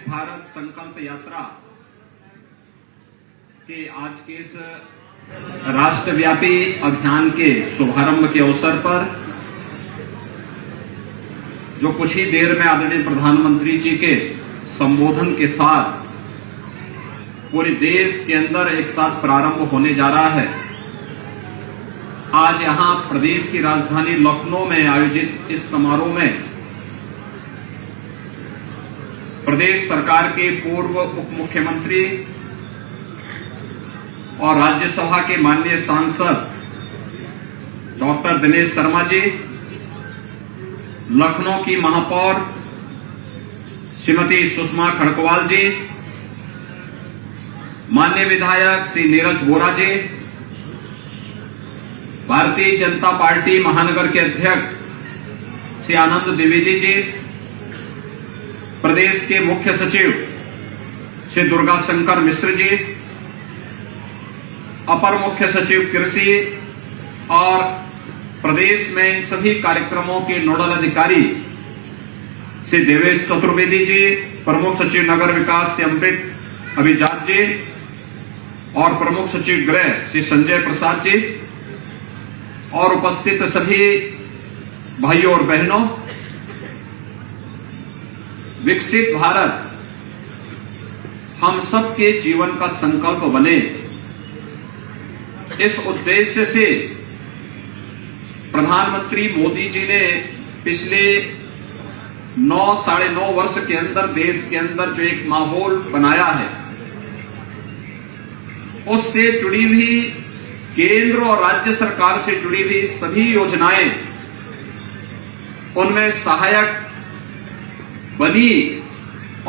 विकसित भारत संकल्प यात्रा के आज के इस राष्ट्रव्यापी अभियान के शुभारंभ के अवसर पर जो कुछ ही देर में आदरणीय प्रधानमंत्री जी के संबोधन के साथ पूरे देश के अंदर एक साथ प्रारंभ होने जा रहा है। आज यहां प्रदेश की राजधानी लखनऊ में आयोजित इस समारोह में प्रदेश सरकार के पूर्व उप मुख्यमंत्री और राज्यसभा के माननीय सांसद डॉक्टर दिनेश शर्मा जी, लखनऊ की महापौर श्रीमती सुषमा खड़कवाल जी, माननीय विधायक श्री नीरज बोरा जी, भारतीय जनता पार्टी महानगर के अध्यक्ष श्री आनंद द्विवेदी जी, प्रदेश के मुख्य सचिव श्री दुर्गा शंकर मिश्र जी, अपर मुख्य सचिव कृषि और प्रदेश में इन सभी कार्यक्रमों के नोडल अधिकारी श्री देवेश चतुर्वेदी जी, प्रमुख सचिव नगर विकास श्री अमृत अभिजात जी और प्रमुख सचिव गृह श्री संजय प्रसाद जी और उपस्थित सभी भाइयों और बहनों, विकसित भारत हम सबके जीवन का संकल्प बने, इस उद्देश्य से प्रधानमंत्री मोदी जी ने पिछले 9-9.5 वर्ष के अंदर देश के अंदर जो एक माहौल बनाया है, उससे जुड़ी हुई केंद्र और राज्य सरकार से जुड़ी हुई सभी योजनाएं उनमें सहायक बनी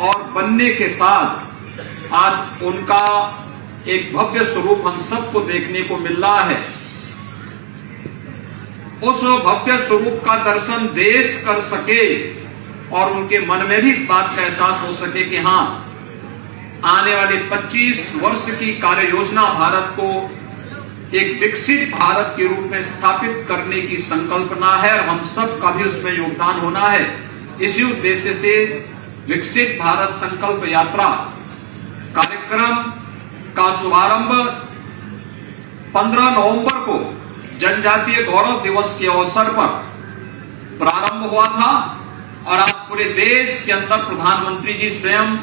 और बनने के साथ आज उनका एक भव्य स्वरूप हम सबको देखने को मिल रहा है। उस भव्य स्वरूप का दर्शन देश कर सके और उनके मन में भी इस बात का एहसास हो सके कि हां, आने वाले 25 वर्ष की कार्य योजना भारत को एक विकसित भारत के रूप में स्थापित करने की संकल्पना है और हम सब का भी उसमें योगदान होना है। इसी उद्देश्य से विकसित भारत संकल्प यात्रा कार्यक्रम का शुभारंभ 15 नवंबर को जनजातीय गौरव दिवस के अवसर पर प्रारंभ हुआ था और आज पूरे देश के अंदर प्रधानमंत्री जी स्वयं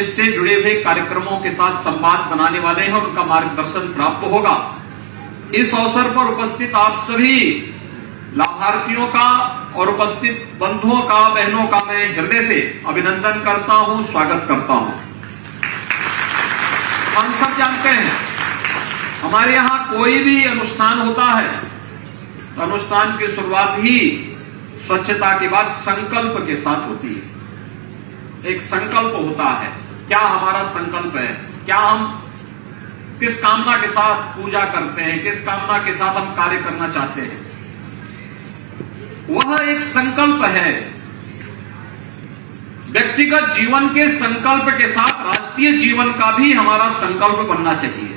इससे जुड़े हुए कार्यक्रमों के साथ संवाद बनाने वाले हैं, उनका मार्गदर्शन प्राप्त होगा। इस अवसर पर उपस्थित आप सभी लाभार्थियों का और उपस्थित बंधुओं का, बहनों का मैं हृदय से अभिनंदन करता हूं, स्वागत करता हूं। हम सब जानते हैं हमारे यहां कोई भी अनुष्ठान होता है तो अनुष्ठान की शुरुआत ही स्वच्छता के बाद संकल्प के साथ होती है। एक संकल्प होता है, क्या हमारा संकल्प है, क्या हम किस कामना के साथ पूजा करते हैं, किस कामना के साथ हम कार्य करना चाहते हैं, वह एक संकल्प है। व्यक्तिगत जीवन के संकल्प के साथ राष्ट्रीय जीवन का भी हमारा संकल्प बनना चाहिए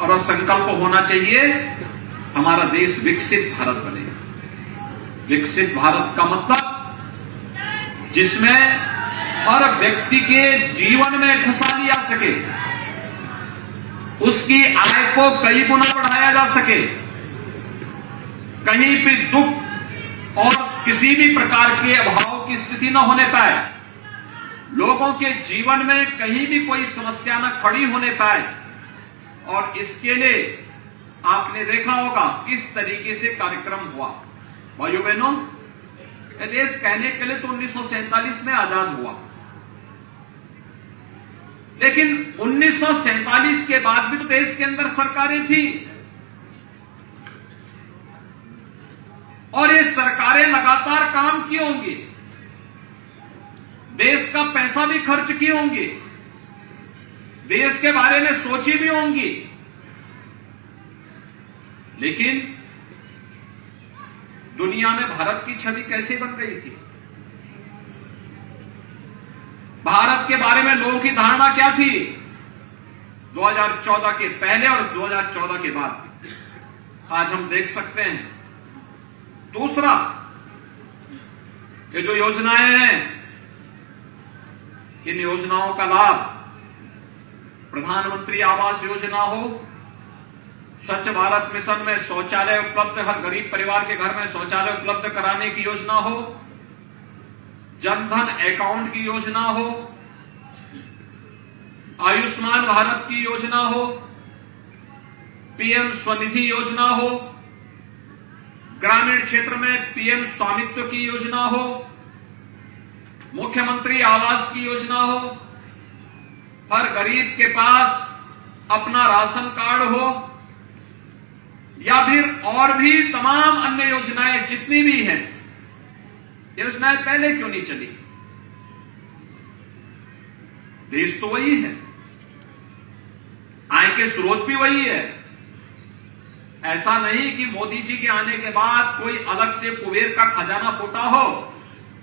और वह संकल्प होना चाहिए हमारा देश विकसित भारत बने। विकसित भारत का मतलब जिसमें हर व्यक्ति के जीवन में खुशहाली आ सके, उसकी आय को कई गुना बढ़ाया जा सके, कहीं भी दुख और किसी भी प्रकार के अभाव की स्थिति न होने पाए, लोगों के जीवन में कहीं भी कोई समस्या न खड़ी होने पाए। और इसके लिए आपने देखा होगा किस तरीके से कार्यक्रम हुआ। भाइयों बहनों, यह देश कहने के लिए तो 1947 में आजाद हुआ, लेकिन 1947 के बाद भी तो देश के अंदर सरकारें थी और ये सरकारें लगातार काम किए होंगे, देश का पैसा भी खर्च किए होंगे, देश के बारे में सोची भी होंगी, लेकिन दुनिया में भारत की छवि कैसे बन गई थी, भारत के बारे में लोगों की धारणा क्या थी 2014 के पहले और 2014 के बाद, आज हम देख सकते हैं। दूसरा, ये जो योजनाएं हैं इन योजनाओं का लाभ प्रधानमंत्री आवास योजना हो, स्वच्छ भारत मिशन में शौचालय उपलब्ध, हर गरीब परिवार के घर में शौचालय उपलब्ध कराने की योजना हो, जनधन अकाउंट की योजना हो, आयुष्मान भारत की योजना हो, पीएम स्वनिधि योजना हो, ग्रामीण क्षेत्र में पीएम स्वामित्व की योजना हो, मुख्यमंत्री आवास की योजना हो, हर गरीब के पास अपना राशन कार्ड हो, या फिर और भी तमाम अन्य योजनाएं जितनी भी हैं, योजनाएं पहले क्यों नहीं चली? देश तो वही है, आय के स्रोत भी वही है। ऐसा नहीं कि मोदी जी के आने के बाद कोई अलग से कुबेर का खजाना फूटा हो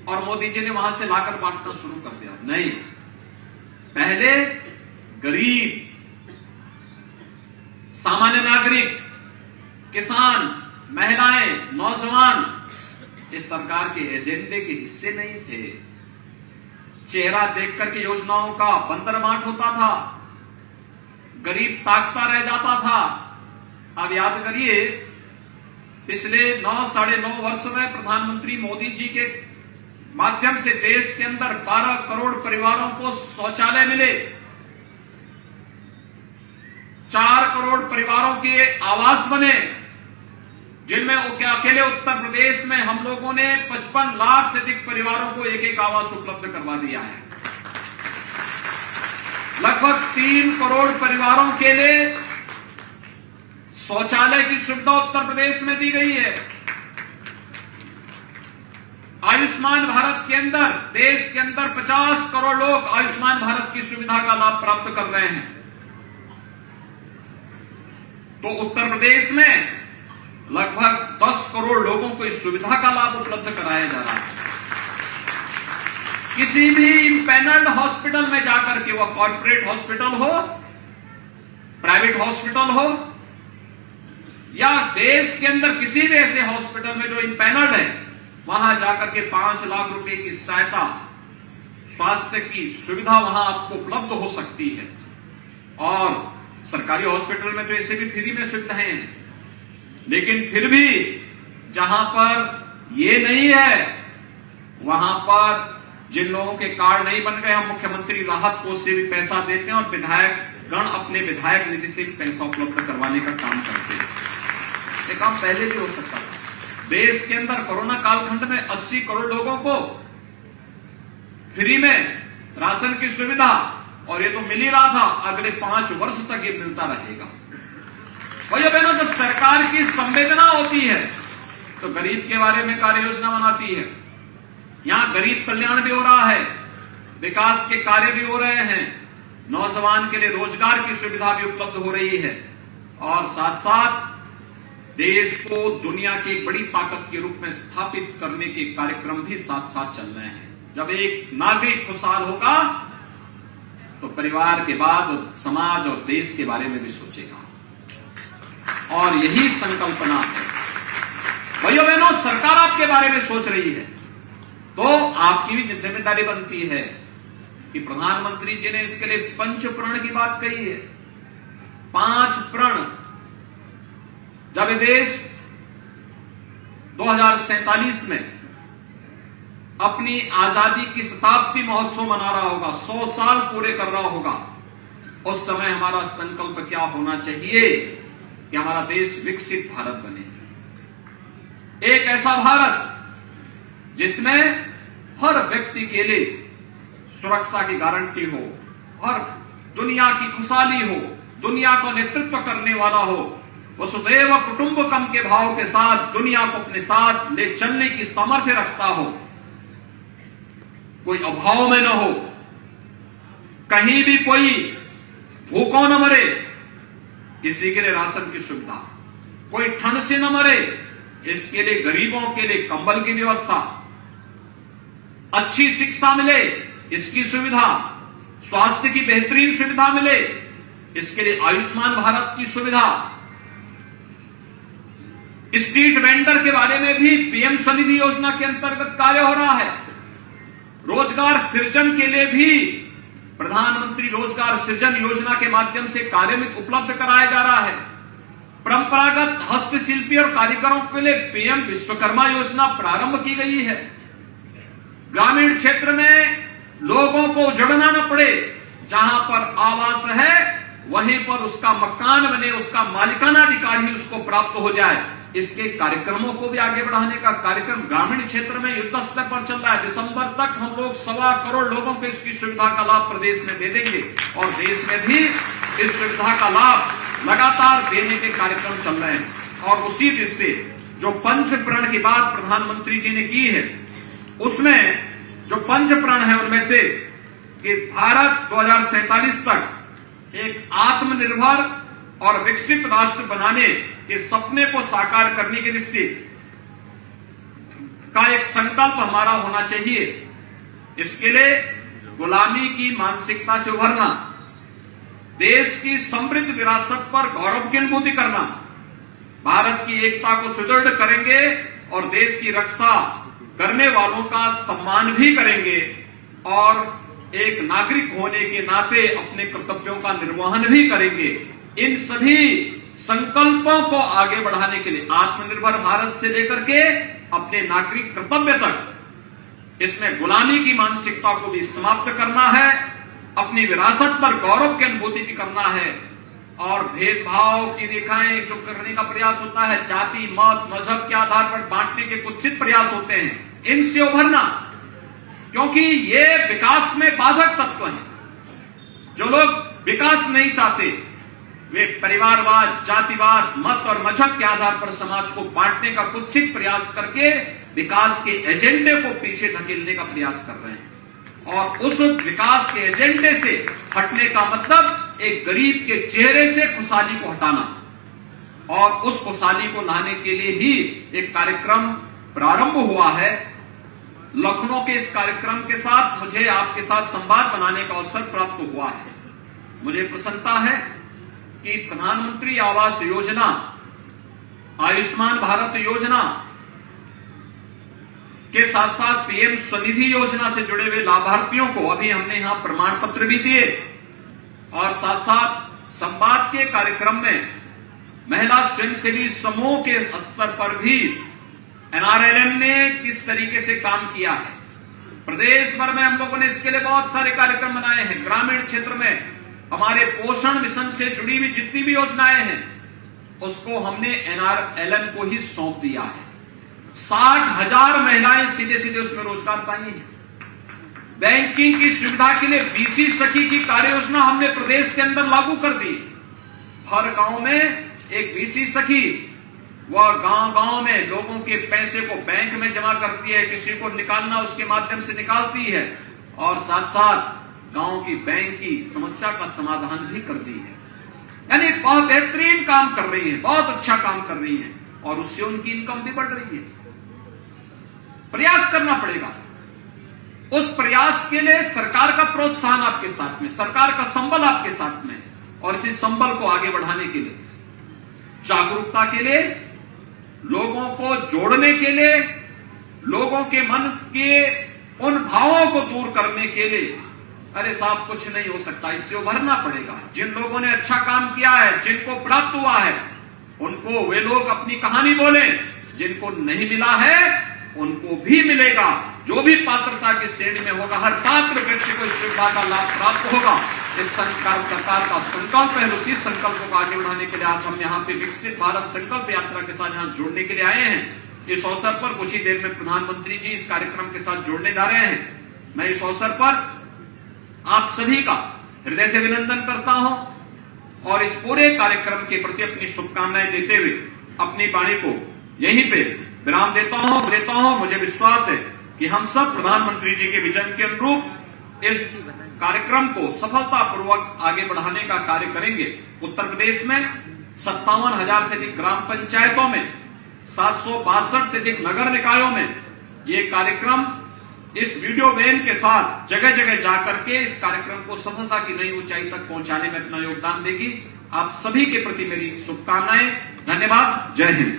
और मोदी जी ने वहां से लाकर बांटना शुरू कर दिया। नहीं, पहले गरीब, सामान्य नागरिक, किसान, महिलाएं, नौजवान इस सरकार के एजेंडे के हिस्से नहीं थे। चेहरा देखकर के योजनाओं का बंदर बांट होता था, गरीब ताकता रह जाता था। अब याद करिए, पिछले 9-9.5 वर्ष में प्रधानमंत्री मोदी जी के माध्यम से देश के अंदर 12 करोड़ परिवारों को शौचालय मिले, 4 करोड़ परिवारों के आवास बने, जिनमें अकेले उत्तर प्रदेश में हम लोगों ने 55 लाख से अधिक परिवारों को एक आवास उपलब्ध करवा दिया है। लगभग 3 करोड़ परिवारों के लिए शौचालय की सुविधा उत्तर प्रदेश में दी गई है। आयुष्मान भारत के अंदर देश के अंदर 50 करोड़ लोग आयुष्मान भारत की सुविधा का लाभ प्राप्त कर रहे हैं। तो उत्तर प्रदेश में लगभग 10 करोड़ लोगों को इस सुविधा का लाभ उपलब्ध कराया जा रहा है। किसी भी इम्पैनल्ड हॉस्पिटल में जाकर के, वह कॉर्पोरेट हॉस्पिटल हो, प्राइवेट हॉस्पिटल हो, या देश के अंदर किसी भी ऐसे हॉस्पिटल में जो इम्पैनल्ड है, वहां जाकर के 5 लाख रुपए की सहायता, स्वास्थ्य की सुविधा वहां आपको उपलब्ध हो सकती है। और सरकारी हॉस्पिटल में तो ऐसे भी फ्री में सुविधाएं हैं, लेकिन फिर भी जहां पर ये नहीं है, वहां पर जिन लोगों के कार्ड नहीं बन गए, हम मुख्यमंत्री राहत कोष से भी पैसा देते हैं और विधायक गण अपने विधायक निधि से भी पैसा उपलब्ध करवाने का काम करते हैं। ये काम पहले भी हो सकता था। देश के अंदर कोरोना कालखंड में 80 करोड़ लोगों को फ्री में राशन की सुविधा, और ये तो मिल ही रहा था, अगले 5 वर्ष तक ये मिलता रहेगा। भाइयों बहनों, जब सरकार की संवेदना होती है तो गरीब के बारे में कार्य योजना बनाती है। यहां गरीब कल्याण भी हो रहा है, विकास के कार्य भी हो रहे हैं, नौजवान के लिए रोजगार की सुविधा भी उपलब्ध हो रही है, और साथ साथ देश को दुनिया की एक बड़ी ताकत के रूप में स्थापित करने के कार्यक्रम भी साथ साथ चल रहे हैं। जब एक नागरिक खुशहाल होगा तो परिवार के बाद समाज और देश के बारे में भी सोचेगा, और यही संकल्पना है। भाइयों बहनों, सरकार आपके बारे में सोच रही है तो आपकी भी जिम्मेदारी बनती है कि प्रधानमंत्री जी ने इसके लिए 5 प्रण की बात कही है। 5 प्रण, जब देश 2047 में अपनी आजादी की शताब्दी महोत्सव मना रहा होगा, 100 साल पूरे कर रहा होगा, उस समय हमारा संकल्प क्या होना चाहिए कि हमारा देश विकसित भारत बने, एक ऐसा भारत जिसमें हर व्यक्ति के लिए सुरक्षा की गारंटी हो, हर दुनिया की खुशहाली हो, दुनिया को नेतृत्व करने वाला हो, वसुदैव कुटुंबकम के भाव के साथ दुनिया को अपने साथ ले चलने की सामर्थ्य रखता हो, कोई अभाव में न हो, कहीं भी कोई भूखों न मरे, किसी के लिए राशन की सुविधा, कोई ठंड से न मरे, इसके लिए गरीबों के लिए कंबल की व्यवस्था, अच्छी शिक्षा मिले इसकी सुविधा, स्वास्थ्य की बेहतरीन सुविधा मिले इसके लिए आयुष्मान भारत की सुविधा, स्ट्रीट वेंडर के बारे में भी पीएम स्वनिधि योजना के अंतर्गत कार्य हो रहा है, रोजगार सृजन के लिए भी प्रधानमंत्री रोजगार सृजन योजना के माध्यम से कार्य उपलब्ध कराया जा रहा है। परंपरागत हस्तशिल्पी और कारीगरों के लिए पीएम विश्वकर्मा योजना प्रारंभ की गई है। ग्रामीण क्षेत्र में लोगों को उजड़ना न पड़े, जहां पर आवास है वहीं पर उसका मकान बने, उसका मालिकाना अधिकार ही उसको प्राप्त हो जाए। इसके कार्यक्रमों को भी आगे बढ़ाने का कार्यक्रम ग्रामीण क्षेत्र में युद्ध स्तर पर चल रहा है। दिसंबर तक हम लोग 1.25 करोड़ लोगों को इसकी सुविधा का लाभ प्रदेश में दे देंगे और देश में भी इस सुविधा का लाभ लगातार देने के कार्यक्रम चल रहे हैं। और उसी दृष्टि जो पंचप्रण की बात प्रधानमंत्री जी ने की है, उसमें जो पंचप्रण है उनमें से कि भारत 2047 तक एक आत्मनिर्भर और विकसित राष्ट्र बनाने के सपने को साकार करने की दृष्टि का एक संकल्प हमारा होना चाहिए। इसके लिए गुलामी की मानसिकता से उभरना, देश की समृद्ध विरासत पर गौरव की अनुभूति करना, भारत की एकता को सुदृढ़ करेंगे और देश की रक्षा करने वालों का सम्मान भी करेंगे और एक नागरिक होने के नाते अपने कर्तव्यों का निर्वहन भी करेंगे। इन सभी संकल्पों को आगे बढ़ाने के लिए आत्मनिर्भर भारत से लेकर के अपने नागरिक कर्तव्य तक इसमें गुलामी की मानसिकता को भी समाप्त करना है, अपनी विरासत पर गौरव की अनुभूति भी करना है और भेदभाव की रेखाएं जो करने का प्रयास होता है, जाति मत मजहब के आधार पर बांटने के कुत्सित प्रयास होते हैं, इनसे उभरना, क्योंकि ये विकास में बाधक तत्व हैं। जो लोग विकास नहीं चाहते वे परिवारवाद, जातिवाद, मत और मजहब के आधार पर समाज को बांटने का कुत्सित प्रयास करके विकास के एजेंडे को पीछे धकेलने का प्रयास कर रहे हैं। और उस विकास के एजेंडे से हटने का मतलब एक गरीब के चेहरे से खुशहाली को हटाना और उस खुशहाली को लाने के लिए ही एक कार्यक्रम प्रारंभ हुआ है। लखनऊ के इस कार्यक्रम के साथ मुझे आपके साथ संवाद बनाने का अवसर प्राप्त हुआ है। मुझे प्रसन्नता है कि प्रधानमंत्री आवास योजना, आयुष्मान भारत योजना के साथ साथ पीएम स्वनिधि योजना से जुड़े हुए लाभार्थियों को अभी हमने यहां प्रमाण पत्र भी दिए और साथ साथ संवाद के कार्यक्रम में महिला स्वयंसेवी समूह के स्तर पर भी एनआरएलएम ने किस तरीके से काम किया है। प्रदेश भर में हम लोगों ने इसके लिए बहुत सारे कार्यक्रम बनाए हैं। ग्रामीण क्षेत्र में हमारे पोषण मिशन से जुड़ी हुई जितनी भी योजनाएं हैं उसको हमने एनआरएलएम को ही सौंप दिया है। 60,000 महिलाएं सीधे सीधे उसमें रोजगार पाई हैं। बैंकिंग की सुविधा के लिए बीसी सखी की कार्य योजना हमने प्रदेश के अंदर लागू कर दी। हर गांव में एक बीसी सखी, वह गांव-गांव में लोगों के पैसे को बैंक में जमा करती है, किसी को निकालना उसके माध्यम से निकालती है और साथ साथ गांव की बैंक की समस्या का समाधान भी कर दी है। यानी बहुत बेहतरीन काम कर रही है, बहुत अच्छा काम कर रही है और उससे उनकी इनकम भी बढ़ रही है। प्रयास करना पड़ेगा। उस प्रयास के लिए सरकार का प्रोत्साहन आपके साथ में, सरकार का संबल आपके साथ में है और इसी संबल को आगे बढ़ाने के लिए, जागरूकता के लिए, लोगों को जोड़ने के लिए, लोगों के मन के उन भावों को दूर करने के लिए, अरे साहब कुछ नहीं हो सकता, इससे उभरना पड़ेगा। जिन लोगों ने अच्छा काम किया है, जिनको प्राप्त हुआ है, उनको वे लोग अपनी कहानी बोले। जिनको नहीं मिला है उनको भी मिलेगा। जो भी पात्रता की श्रेणी में होगा, हर पात्र व्यक्ति को इस सुविधा का लाभ प्राप्त होगा। इस सरकार का संकल्प है। उसी संकल्प को आगे बढ़ाने के लिए आज हम यहाँ पे विकसित भारत संकल्प यात्रा के साथ यहाँ जुड़ने के लिए आए हैं। इस अवसर पर कुछ ही देर में प्रधानमंत्री जी इस कार्यक्रम के साथ जुड़ने जा रहे हैं। मैं इस अवसर पर आप सभी का हृदय से अभिनंदन करता हूं और इस पूरे कार्यक्रम के प्रति अपनी शुभकामनाएं देते हुए अपनी वाणी को यहीं पे विराम देता हूं। मुझे विश्वास है कि हम सब प्रधानमंत्री जी के विजन के अनुरूप इस कार्यक्रम को सफलतापूर्वक आगे बढ़ाने का कार्य करेंगे। उत्तर प्रदेश में 57,000 से अधिक ग्राम पंचायतों में, 762 से अधिक नगर निकायों में ये कार्यक्रम इस वीडियो वैन के साथ जगह जगह जाकर के इस कार्यक्रम को सफलता की नई ऊंचाई तक पहुंचाने में अपना योगदान देगी। आप सभी के प्रति मेरी शुभकामनाएं। धन्यवाद। जय हिंद।